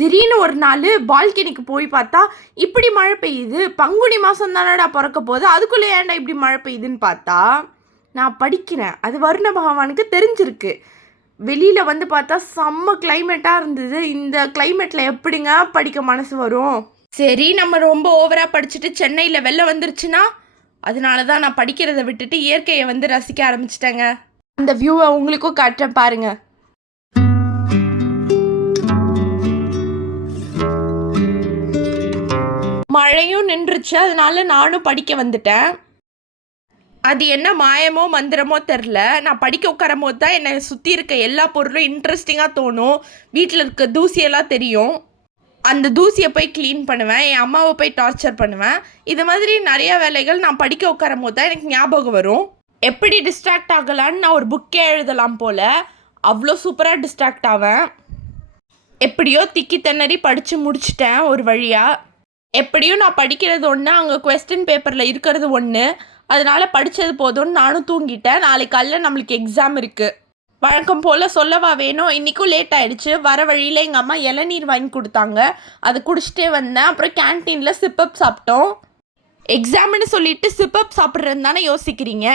திடீர்னு ஒரு நாள் பால்கனிக்கு போய் பார்த்தா இப்படி மழை பெய்யுது. பங்குனி மாதம் தானடா பிறக்க போகுது, அதுக்குள்ளே ஏன்டா இப்படி மழை பெய்யுதுன்னு பார்த்தா நான் படிக்கிறேன். அது வருண பகவானுக்கு தெரிஞ்சிருக்கு. வெளியில் வந்து பார்த்தா செம்ம கிளைமேட்டாக இருந்தது. இந்த கிளைமேட்டில் எப்படிங்க படிக்க மனசு வரும்? சரி, நம்ம ரொம்ப ஓவராக படிச்சுட்டு சென்னையில் வெள்ளம் வந்துருச்சுன்னா, அதனால தான் நான் படிக்கிறத விட்டுட்டு இயற்கையை வந்து ரசிக்க ஆரம்பிச்சிட்டேங்க. அந்த வியூவை உங்களுக்கும் காட்டுறேன் பாருங்க. மழையும் நின்றுச்சு, அதனால நானும் படிக்க வந்துட்டேன். அது என்ன மாயமோ மந்திரமோ தெரில, நான் படிக்க உட்காரும் போது தான் என்னை சுற்றி இருக்க எல்லா பொருளும் இன்ட்ரெஸ்டிங்காக தோணும். வீட்டில் இருக்க தூசியெல்லாம் தெரியும். அந்த தூசியை போய் க்ளீன் பண்ணுவேன், என் அம்மாவை போய் டார்ச்சர் பண்ணுவேன். இது மாதிரி நிறையா வேலைகள் நான் படிக்க உட்காரும் போது தான் எனக்கு ஞாபகம் வரும். எப்படி டிஸ்ட்ராக்ட் ஆகலான்னு நான் ஒரு புக்கே எழுதலாம் போல், அவ்வளோ சூப்பராக டிஸ்ட்ராக்ட் ஆவேன். எப்படியோ திக்கி திணறி படித்து முடிச்சிட்டேன் ஒரு வழியாக. எப்படியும் நான் படிக்கிறது ஒன்று, அங்கே கொஸ்டின் பேப்பரில் இருக்கிறது ஒன்று, அதனால் படித்தது போதும்னு நானும் தூங்கிட்டேன். நாளைக்கு காலைல நம்மளுக்கு எக்ஸாம் இருக்குது. வழக்கம் போல் சொல்லவா வேணும், இன்றைக்கும் லேட் ஆகிடுச்சு. வர வழியில் எங்கள் அம்மா இளநீர் வாங்கி கொடுத்தாங்க, அதை குடிச்சிட்டே வந்தேன். அப்புறம் கேன்டீனில் சிப்பப் சாப்பிட்டோம். எக்ஸாம்னு சொல்லிட்டு சிப்பப் சாப்பிட்றதுன்னு தானே யோசிக்கிறீங்க.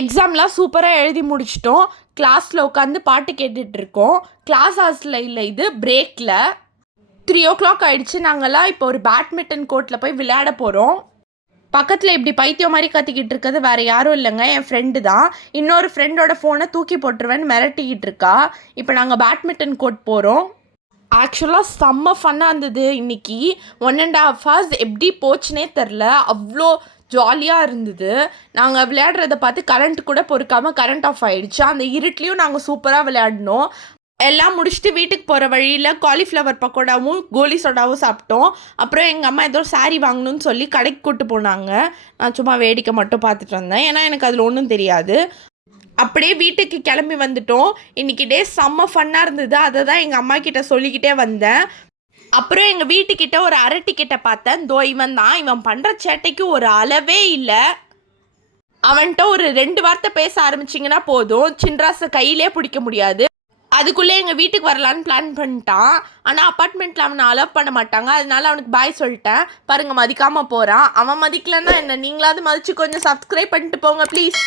எக்ஸாம்லாம் சூப்பராக எழுதி முடிச்சிட்டோம். கிளாஸில் உட்காந்து பாட்டு கேட்டுட்ருக்கோம். கிளாஸ் ஹார்ஸில் இல்லை, இது பிரேக்கில் 3 o'clock ஆகிடுச்சு. நாங்கள்லாம் இப்போ ஒரு பேட்மிண்டன் கோர்ட்டில் போய் விளையாட போகிறோம். பக்கத்தில் இப்படி பைத்தியம் மாதிரி கத்திக்கிட்டு இருக்கிறது வேறு யாரும் இல்லைங்க, என் ஃப்ரெண்டு தான். இன்னொரு ஃப்ரெண்டோட ஃபோனை தூக்கி போட்டுருவேன்னு மிரட்டிக்கிட்டு இருக்கா. இப்போ நாங்கள் பேட்மிண்டன் கோர்ட் போகிறோம். ஆக்சுவலாக செம்ம ஃபன்னாக இருந்தது இன்றைக்கி. 1.5 hours எப்படி போச்சுனே தெரில, அவ்வளோ ஜாலியாக இருந்தது. நாங்கள் விளையாடுறத பார்த்து கரண்ட் கூட பொறுக்காமல் கரண்ட் ஆஃப் ஆகிடுச்சு. அந்த இருட்லேயும் நாங்கள் சூப்பராக விளையாடினோம். எல்லாம் முடிச்சுட்டு வீட்டுக்கு போகிற வழியில் காலிஃப்ளவர் பக்கோடாவும் கோலி சோடாவும் சாப்பிட்டோம். அப்புறம் எங்கள் அம்மா ஏதோ சாரீ வாங்கணும்னு சொல்லி கடைக்கு கூப்பிட்டு போனாங்க. நான் சும்மா வேடிக்கை மட்டும் பார்த்துட்டு வந்தேன், ஏன்னா எனக்கு அதில் ஒன்றும் தெரியாது. அப்படியே வீட்டுக்கு கிளம்பி வந்துட்டோம். இன்றைக்கி டே செம்ம ஃபன்னாக இருந்தது, அதை தான் எங்கள் அம்மா கிட்ட சொல்லிக்கிட்டே வந்தேன். அப்புறம் எங்கள் வீட்டுக்கிட்ட ஒரு அரட்டிக்கிட்ட பார்த்தேன். தோ இவன் தான். இவன் பண்ணுற சேட்டைக்கு ஒரு அளவே இல்லை. அவன்கிட்ட ஒரு 2 வார்த்தை பேச ஆரம்பிச்சிங்கன்னா போதும், சின்ராசை கையிலே பிடிக்க முடியாது. அதுக்குள்ளே எங்கள் வீட்டுக்கு வரலான்னு பிளான் பண்ணிட்டான். ஆனால் அப்பார்ட்மெண்ட்டில் அவனை அலோவ் பண்ண மாட்டாங்க, அதனால அவனுக்கு பாய் சொல்லிட்டேன். பாருங்கள், மதிக்காமல் போகிறான். அவன் மதிக்கலன்னா என்ன, நீங்களாவது மதித்து கொஞ்சம் சப்ஸ்கிரைப் பண்ணிட்டு போங்க ப்ளீஸ்.